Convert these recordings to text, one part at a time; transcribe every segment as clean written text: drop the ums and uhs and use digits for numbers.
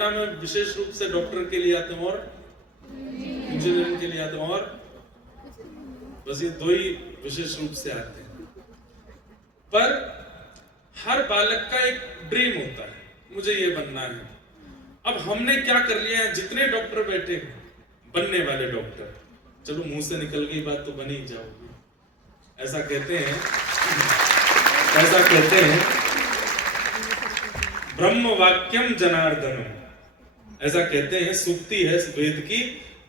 कोटा में विशेष रूप से डॉक्टर के लिए आते हैं और इंजीनियरिंग के लिए आते हैं, और बस ये 2 ही विशेष रूप से आते हैं। पर हर बालक का एक ड्रीम होता है, मुझे ये बनना है। अब हमने क्या कर लिया है, जितने डॉक्टर बैठे हैं बनने वाले डॉक्टर, चलो मुंह से निकल गई बात तो बन ही जाओगी, ऐसा कहते हैं, ऐसा कहते हैं ब्रह्म वाक्यम जनार्दनम, ऐसा कहते हैं, सूक्ति है वेद की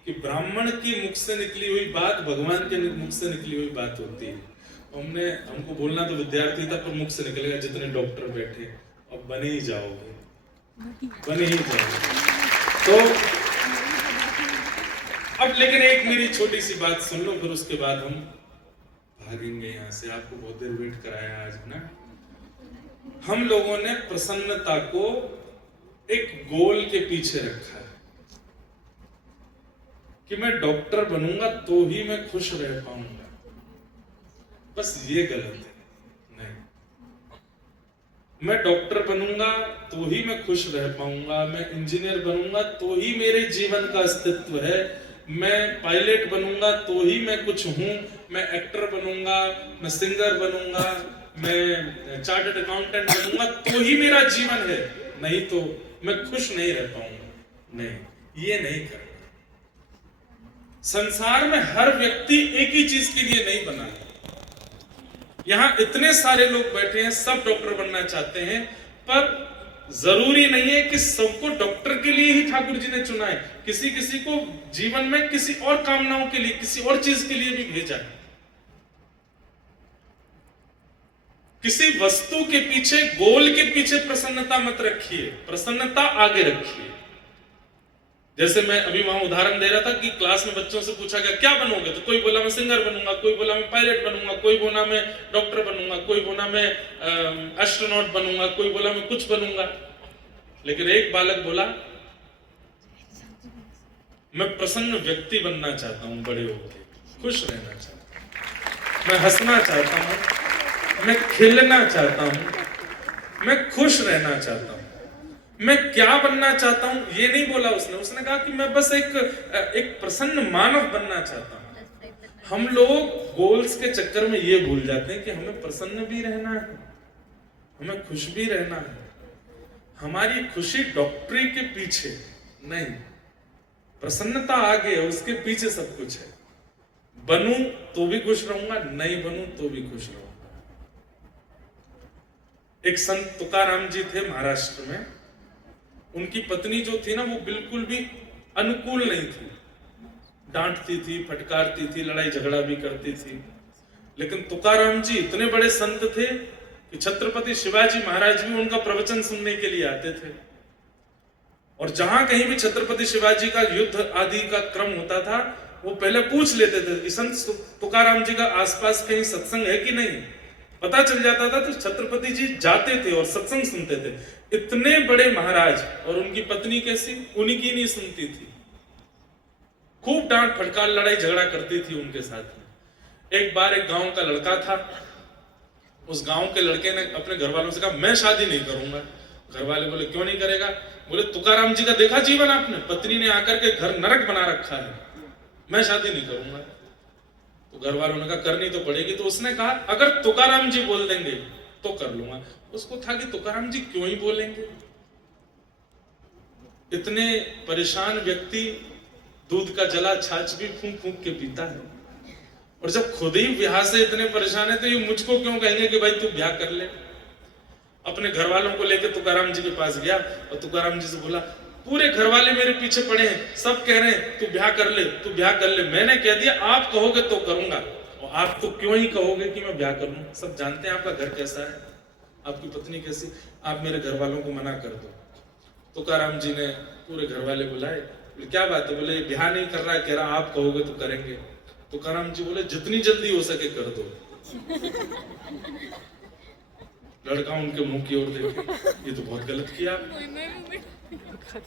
कि ब्राह्मण की मुख से निकली हुई बात भगवान के मुख से निकली हुई बात होती है। हमको बोलना तो विद्यार्थी था, पर मुख से निकलेगा जितने डॉक्टर बैठे, अब बने ही जाओगे, बने ही जाओगे। तो अब लेकिन एक मेरी छोटी सी बात सुन लो, फिर उसके बाद हम भागेंगे यहाँ से। आपको बहुत देर वेट कराया आज ना। हम लोगों ने प्रसन्नता को एक गोल के पीछे रखा है कि मैं डॉक्टर बनूंगा तो ही मैं खुश रह पाऊंगा। बस ये गलत है। नहीं, मैं डॉक्टर बनूंगा तो ही मैं खुश रह पाऊंगा, मैं इंजीनियर बनूंगा तो ही मेरे जीवन का अस्तित्व है, मैं पायलट बनूंगा तो ही मैं कुछ हूं, मैं एक्टर बनूंगा, मैं सिंगर बनूंगा, मैं चार्टर्ड अकाउंटेंट बनूंगा तो ही मेरा जीवन है, नहीं तो मैं खुश नहीं रह पाऊंगा। नहीं, ये नहीं करना। संसार में हर व्यक्ति एक ही चीज के लिए नहीं बना है। यहां इतने सारे लोग बैठे हैं, सब डॉक्टर बनना चाहते हैं, पर जरूरी नहीं है कि सबको डॉक्टर के लिए ही ठाकुर जी ने चुना है। किसी किसी को जीवन में किसी और कामनाओं के लिए, किसी और चीज के लिए भी भेजा है। किसी वस्तु के पीछे, गोल के पीछे प्रसन्नता मत रखिए, प्रसन्नता आगे रखिए। जैसे मैं अभी वहां उदाहरण दे रहा था कि क्लास में बच्चों से पूछा गया क्या बनोगे, तो कोई बोला मैं सिंगर बनूंगा, कोई बोला मैं पायलट बनूंगा, कोई बोला मैं डॉक्टर बनूंगा, कोई बोला मैं एस्ट्रोनॉट बनूंगा, कोई बोला मैं कुछ बनूंगा। लेकिन एक बालक बोला मैं प्रसन्न व्यक्ति बनना चाहता हूं, बड़े होकर खुश रहना चाहता हूं, मैं हंसना चाहता हूं, मैं खेलना चाहता हूं, मैं खुश रहना चाहता हूं। मैं क्या बनना चाहता हूं ये नहीं बोला उसने कहा कि मैं बस एक प्रसन्न मानव बनना चाहता हूं। हम लोग गोल्स के चक्कर में ये भूल जाते हैं कि हमें प्रसन्न भी रहना है, हमें खुश भी रहना है। हमारी खुशी डॉक्टरी के पीछे नहीं, प्रसन्नता आगे है, उसके पीछे सब कुछ है। बनूं तो भी खुश रहूंगा, नहीं बनूं तो भी खुश रहूंगा। एक संत तुकाराम जी थे महाराष्ट्र में, उनकी पत्नी जो थी ना वो बिल्कुल भी अनुकूल नहीं थी, डांटती थी, फटकारती थी, लड़ाई झगड़ा भी करती थी। लेकिन तुकाराम जी इतने बड़े संत थे कि छत्रपति शिवाजी महाराज भी उनका प्रवचन सुनने के लिए आते थे। और जहां कहीं भी छत्रपति शिवाजी का युद्ध आदि का क्रम होता था, वो पहले पूछ लेते थे कि संत तुकाराम जी का आसपास कहीं सत्संग है कि नहीं। पता चल जाता था तो छत्रपति जी जाते थे और सत्संग सुनते थे। इतने बड़े महाराज, और उनकी पत्नी कैसी, उन्हीं की नहीं सुनती थी, खूब डांट फटकार लड़ाई झगड़ा करती थी उनके साथ। एक बार एक गांव का लड़का था, उस गांव के लड़के ने अपने घर वालों से कहा मैं शादी नहीं करूंगा। घर वाले बोले क्यों नहीं करेगा? बोले तुकाराम जी का देखा जीवन आपने, पत्नी ने आकर के घर नरक बना रखा है, मैं शादी नहीं करूंगा। तो घर वालों ने कहा करनी तो पड़ेगी। तो उसने कहा अगर तुकाराम जी बोल देंगे तो कर लूंगा। उसको था कि तुकाराम जी क्यों ही बोलेंगे, इतने परेशान व्यक्ति दूध का जला छाछ भी फूंक फूंक के पीता है, और जब खुद ही ब्याह से इतने परेशान है तो ये मुझको क्यों कहेंगे कि भाई तू ब्याह कर ले। अपने घर वालों को लेकर तुकाराम जी के पास गया और तुकाराम जी से बोला पूरे घर वाले मेरे पीछे पड़े हैं, सब कह रहे हैं तू ब्याह कर ले, तू ब्याह कर ले। मैंने कह दिया आप कहोगे तो करूंगा, और आप तो क्यों ही कहोगे कि मैं ब्याह कर लूं। सब जानते हैं आपका घर कैसा है, आपकी पत्नी कैसी, आप मेरे घर वालों को मना कर दो। तुकाराम जी ने पूरे घर वाले बुलाए, क्या बात है? बोले ब्याह नहीं कर रहा है, कह रहा आप कहोगे तो करेंगे। तुकाराम जी बोले जितनी जल्दी हो सके कर दो। लड़का उनके मुंह की ओर देखे, ये तो बहुत गलत किया।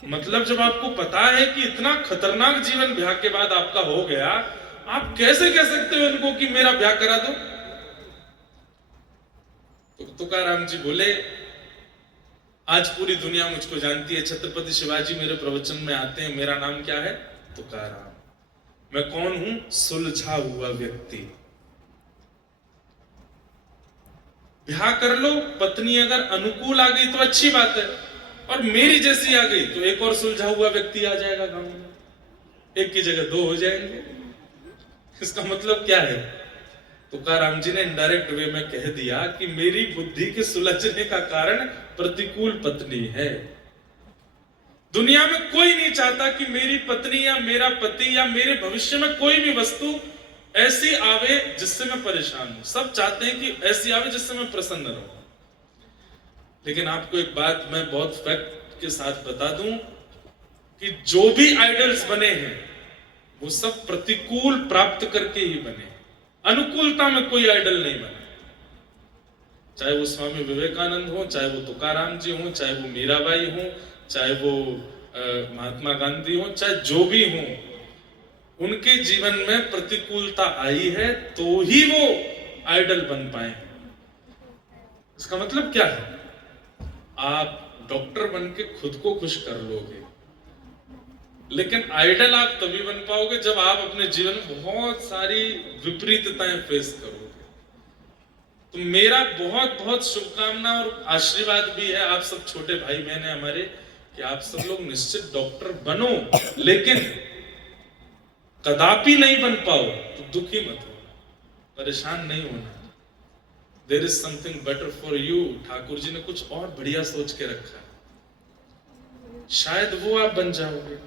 मतलब जब आपको पता है कि इतना खतरनाक जीवन ब्याह के बाद आपका हो गया, आप कैसे कह सकते हो उनको कि मेरा ब्याह करा दो? तो तुकाराम जी बोले आज पूरी दुनिया मुझको जानती है। छत्रपति शिवाजी मेरे प्रवचन में आते हैं। मेरा नाम क्या है? तुकाराम। मैं कौन हूं? सुलझा हुआ व्यक्ति। ब्याह कर लो, पत्नी अगर अनुकूल आ गई तो अच्छी बात है, और मेरी जैसी आ गई तो एक और सुलझा हुआ व्यक्ति आ जाएगा गांव में, एक की जगह दो हो जाएंगे। इसका मतलब क्या है? तुकाराम जी ने इनडायरेक्ट वे में कह दिया कि मेरी बुद्धि के सुलझने का कारण प्रतिकूल पत्नी है। दुनिया में कोई नहीं चाहता कि मेरी पत्नी या मेरा पति या मेरे भविष्य में कोई भी वस्तु ऐसी आवे जिससे मैं परेशान हूं। सब चाहते हैं कि ऐसी आवे जिससे मैं प्रसन्न रहूं। लेकिन आपको एक बात मैं बहुत फैक्ट के साथ बता दूं कि जो भी आइडल्स बने हैं वो सब प्रतिकूल प्राप्त करके ही बने। अनुकूलता में कोई आइडल नहीं बना। चाहे वो स्वामी विवेकानंद हो, चाहे वो तुकाराम जी हो, चाहे वो मीराबाई हो, चाहे वो महात्मा गांधी हो, चाहे जो भी हो, उनके जीवन में प्रतिकूलता आई है तो ही वो आइडल बन पाए। इसका मतलब क्या है? आप डॉक्टर बन के खुद को खुश कर लोगे, लेकिन आइडल आप तभी बन पाओगे जब आप अपने जीवन में बहुत सारी विपरीतताएं फेस करोगे। तो मेरा बहुत बहुत शुभकामना और आशीर्वाद भी है आप सब छोटे भाई बहन है हमारे, कि आप सब लोग निश्चित डॉक्टर बनो, लेकिन कदापि नहीं बन पाओ तो दुखी मत हो, परेशान नहीं होना। There is something better for you. Thakur ji ने कुछ और बढ़िया सोच के रखा है, शायद वो आप बन जाओगे।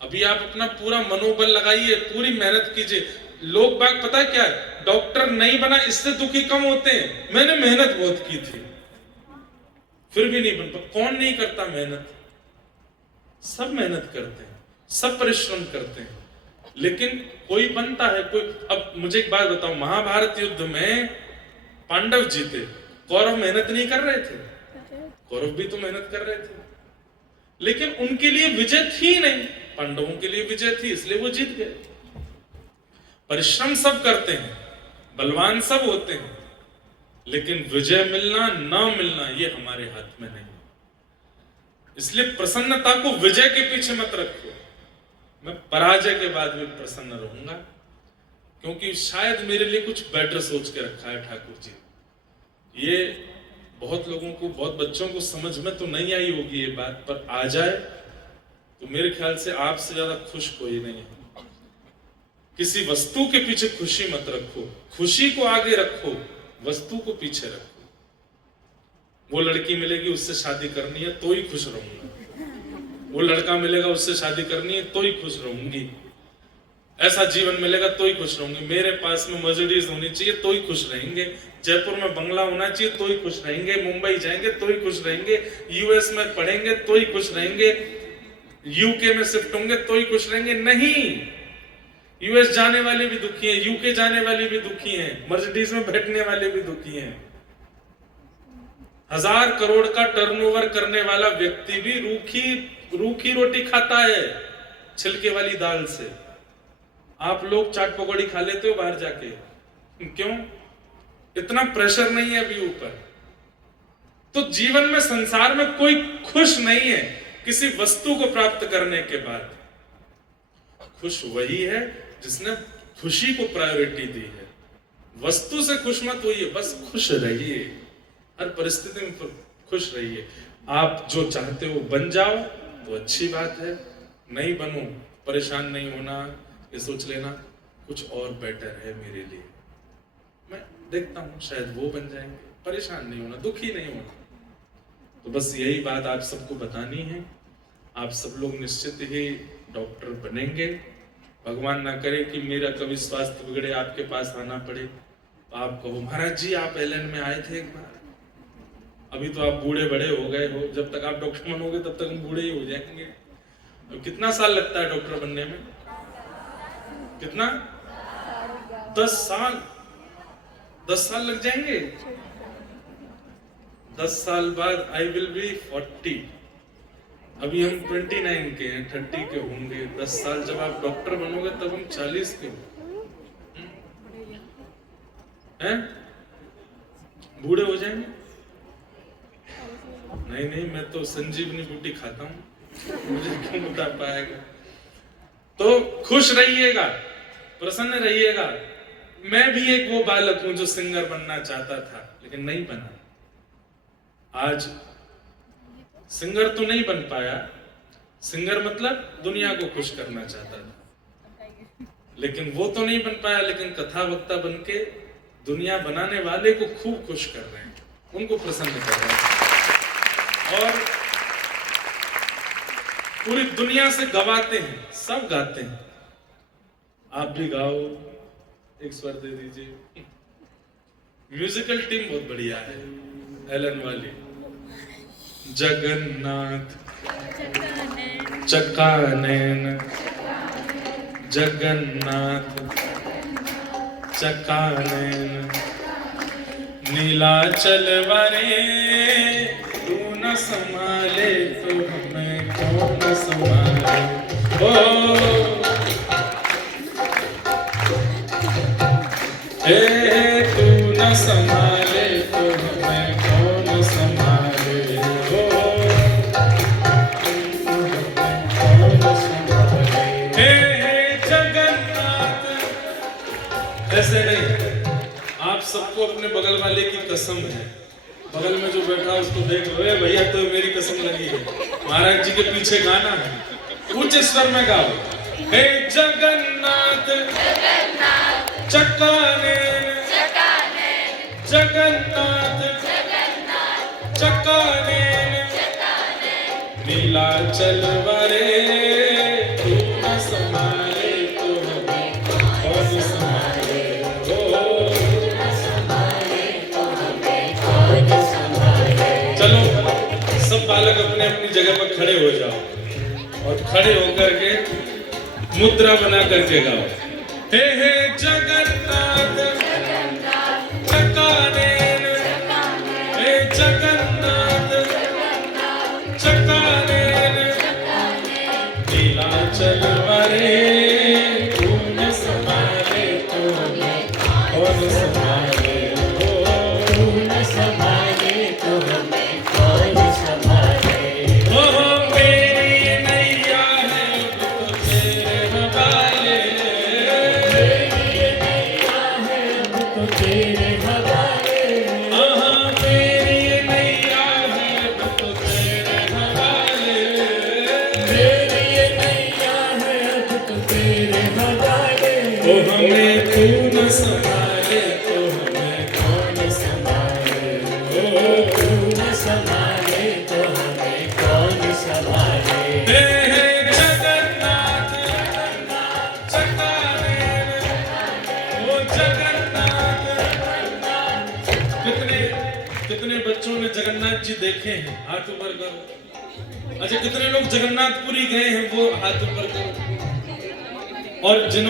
अभी आप अपना पूरा मनोबल लगाइए, पूरी मेहनत कीजिए। लोग बाग पता है क्या है, डॉक्टर नहीं बना इससे दुखी कम होते हैं। मैंने मेहनत बहुत की थी फिर भी नहीं बन पा। कौन नहीं करता मेहनत? सब मेहनत करते हैं, सब परिश्रम करते हैं, लेकिन कोई बनता है कोई। अब मुझे एक बात बताओ, महाभारत युद्ध में पांडव जीते, कौरव मेहनत नहीं कर रहे थे? कौरव भी तो मेहनत कर रहे थे, लेकिन उनके लिए विजय थी नहीं। पांडवों के लिए विजय थी, इसलिए वो जीत गए। परिश्रम सब करते हैं, बलवान सब होते हैं, लेकिन विजय मिलना ना मिलना ये हमारे हाथ में नहीं। इसलिए प्रसन्नता को विजय के पीछे मत रखो। मैं पराजय के बाद भी प्रसन्न रहूंगा, क्योंकि शायद मेरे लिए कुछ बेटर सोच के रखा है ठाकुर जी। ये बहुत लोगों को, बहुत बच्चों को समझ में तो नहीं आई होगी ये बात, पर आ जाए तो मेरे ख्याल से आपसे ज्यादा खुश कोई नहीं है। किसी वस्तु के पीछे खुशी मत रखो, खुशी को आगे रखो, वस्तु को पीछे रखो। वो लड़की मिलेगी उससे शादी करनी है तो ही खुश रहूंगा, वो लड़का मिलेगा उससे शादी करनी है तो ही खुश रहूंगी, ऐसा जीवन मिलेगा तो ही खुश रहूंगी, मेरे पास में मर्सिडीज होनी चाहिए तो ही खुश रहेंगे, जयपुर में बंगला होना चाहिए तो ही खुश रहेंगे, मुंबई जाएंगे तो ही खुश रहेंगे, यूएस में पढ़ेंगे तो ही खुश रहेंगे, यूके में शिफ्ट होंगे तो ही खुश रहेंगे। नहीं, यूएस जाने वाले भी दुखी हैं, यूके जाने वाले भी दुखी हैं, मर्सिडीज में बैठने वाले भी दुखी हैं। 1000 करोड़ का टर्नओवर करने वाला व्यक्ति भी रूखी रोटी खाता है छिलके वाली दाल से। आप लोग चाट पकौड़ी खा लेते हो बाहर जाके, क्यों? इतना प्रेशर नहीं है अभी ऊपर। तो जीवन में, संसार में कोई खुश नहीं है किसी वस्तु को प्राप्त करने के बाद। खुश वही है जिसने खुशी को प्रायोरिटी दी है। वस्तु से खुश मत होइए, बस खुश रहिए, हर परिस्थिति में खुश रहिए। आप जो चाहते हो बन जाओ तो अच्छी बात है, नहीं बनो परेशान नहीं होना, ये सोच लेना कुछ और बेटर है मेरे लिए, मैं देखता हूं शायद वो बन जाएंगे। परेशान नहीं होना, दुखी नहीं होना। तो बस यही बात आप सबको बतानी है। आप सब लोग निश्चित ही डॉक्टर बनेंगे। भगवान ना करे कि मेरा कभी स्वास्थ्य बिगड़े, आपके पास आना पड़े तो आप कहो महाराज जी आप एलएन में आए थे एक बार, अभी तो आप बूढ़े बड़े हो गए हो, जब तक आप डॉक्टर बनोगे तब तक हम बूढ़े ही हो जाएंगे। अब कितना साल लगता है डॉक्टर बनने में? कितना? 10 साल। 10 साल लग जाएंगे। 10 साल बाद आई विल बी 40। अभी हम 29 के हैं, 30 के होंगे। 10 साल जब आप डॉक्टर बनोगे तब हम 40 के हैं, बूढ़े हो जाएंगे। नहीं नहीं, मैं तो संजीवनी बूटी खाता हूँ, मुझे क्यों मोटापा आएगा। तो खुश रहिएगा, प्रसन्न रहिएगा। मैं भी एक वो बालक हूं जो सिंगर बनना चाहता था लेकिन नहीं बना। आज सिंगर तो नहीं बन पाया, सिंगर मतलब दुनिया को खुश करना चाहता था, लेकिन वो तो नहीं बन पाया, लेकिन कथा वक्ता बन के दुनिया बनाने वाले को खूब खुश कर रहे हैं, उनको प्रसन्न कर रहे हैं और पूरी दुनिया से गवाते हैं, सब गाते हैं। आप भी गाओ, एक स्वर दे दीजिए। म्यूजिकल टीम बहुत बढ़िया है, एलन वाली। जगन्नाथ चकानैन, जगन्नाथ चकानैन, नीलाचल वरे तू न संभाले तो हमें कौन संभाले। ओ तू न संभाले तो हमें कौन संभाले। जगन्नाथ। ऐसे नहीं, आप सबको अपने बगल वाले की कसम है, बगल में जो बैठा है उसको देख लो, भैया तो मेरी कसम लगी है, महाराज जी के पीछे गाना है, ऊंचे स्वर में गाओ। हे जगन्नाथ चकानैन, जगन्नाथ चकानैन, नीलाचल वरे तू न संभाले तो हमें कौन संभाले। चलो सब बालक अपने अपनी जगह पर खड़े हो जाओ और खड़े होकर के मुद्रा बना करके गाओ। हे जगन्नाथ चकानैन, हे जगन्नाथ चकानैन, नीलाचल वरे तू न संभाले तो हमें कौन संभाले। हमें तू न संभाले तो हमें कौन संभाले। तू न संभाले तो हमें कौन संभाले। हे जगन्नाथ चकानैन, ओ जगन्नाथ। कितने बच्चों ने जगन्नाथ जी देखे हैं, हाथ ऊपर करो। अच्छा, कितने लोग जगन्नाथपुरी गए हैं, वो हाथ ऊपर करो। और जिन्होंने